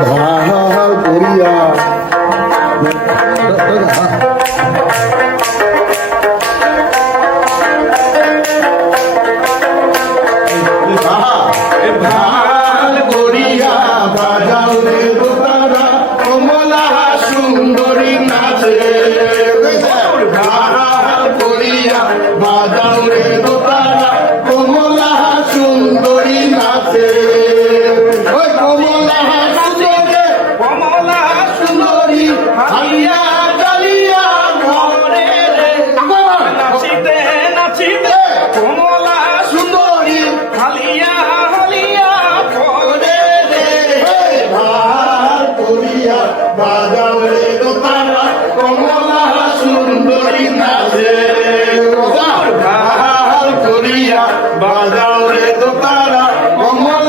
ভার করিয়া ভার করিয়া বাজাও রে দোতারা কমলা সুন্দরী নাচে ভার করিয়া বাজাও রে দোতারা কমলা সুন্দরী নাচে হালিয়া কালিয়া ঘরে রে নাচিতে নাচিতে কমলা সুন্দরী হালিয়া হালিয়া ঘরে রে ভার করিয়া বাজাও রে দোতারা কমলা সুন্দরী নাচে ভার করিয়া বাজাও রে দোতারা কমলা